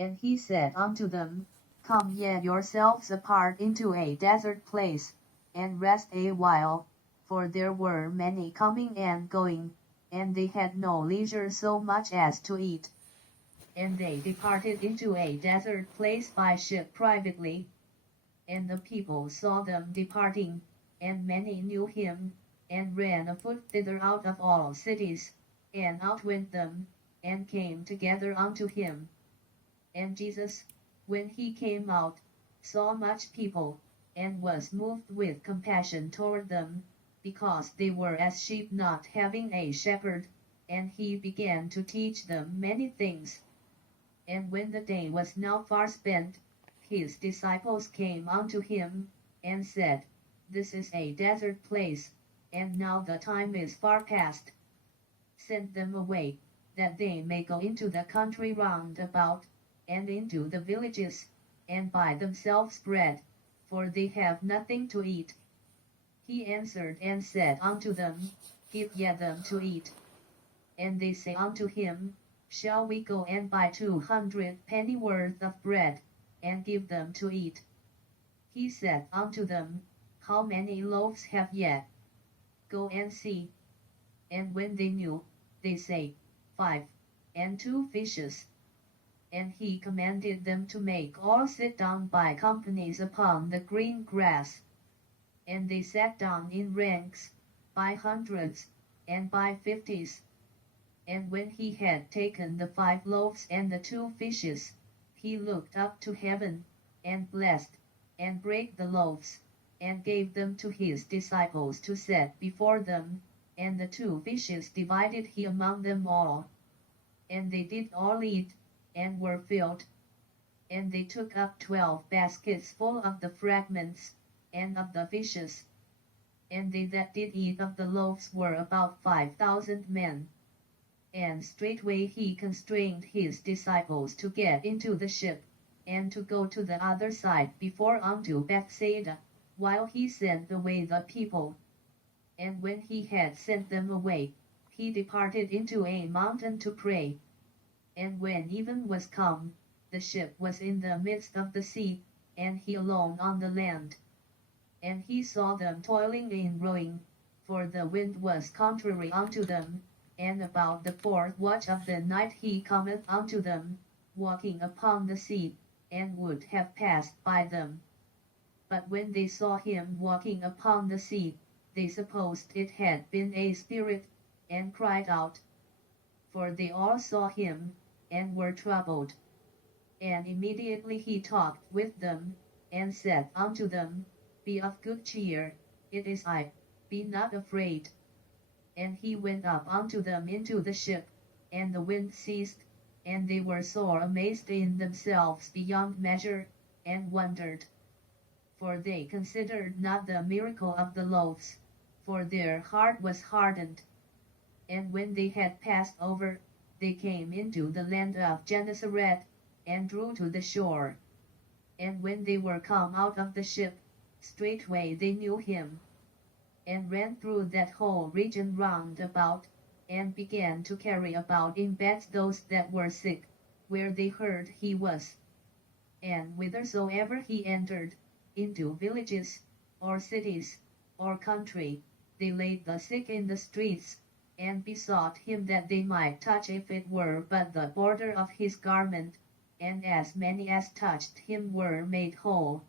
And he said unto them, Come ye yourselves apart into a desert place, and rest a while, for there were many coming and going, and they had no leisure so much as to eat. And they departed into a desert place by ship privately. And the people saw them departing, and many knew him, and ran afoot thither out of all cities, and outwent them, and came together unto him. And Jesus, when he came out, saw much people, and was moved with compassion toward them, because they were as sheep not having a shepherd, and he began to teach them many things. And when the day was now far spent, his disciples came unto him, and said, This is a desert place, and now the time is far past. Send them away, that they may go into the country round about, and into the villages, and buy themselves bread, for they have nothing to eat. He answered and said unto them, Give ye them to eat. And they say unto him, Shall we go and buy 200 pennyworth of bread, and give them to eat? He said unto them, How many loaves have ye? Go and see. And when they knew, they say, 5, and 2 fishes. And he commanded them to make all sit down by companies upon the green grass. And they sat down in ranks, by hundreds, and by 50s. And when he had taken the 5 loaves and the 2 fishes, he looked up to heaven, and blessed, and brake the loaves, and gave them to his disciples to set before them, and the 2 fishes divided he among them all. And they did all eat, and were filled. And they took up 12 baskets full of the fragments, and of the fishes. And they that did eat of the loaves were about 5,000 men. And straightway he constrained his disciples to get into the ship, and to go to the other side before unto Bethsaida, while he sent away the people. And when he had sent them away, he departed into a mountain to pray. And when even was come, the ship was in the midst of the sea, and he alone on the land. And he saw them toiling in rowing, for the wind was contrary unto them, and about the 4th watch of the night he cometh unto them, walking upon the sea, and would have passed by them. But when they saw him walking upon the sea, they supposed it had been a spirit, and cried out. For they all saw him, and were troubled. And immediately he talked with them, and said unto them, Be of good cheer, it is I, be not afraid. And he went up unto them into the ship, and the wind ceased, and they were sore amazed in themselves beyond measure, and wondered. For they considered not the miracle of the loaves, for their heart was hardened. And when they had passed over, they came into the land of Gennesaret, and drew to the shore. And when they were come out of the ship, straightway they knew him, and ran through that whole region round about, and began to carry about in beds those that were sick, where they heard he was. And whithersoever he entered, into villages, or cities, or country, they laid the sick in the streets, and besought him that they might touch if it were but the border of his garment, and as many as touched him were made whole.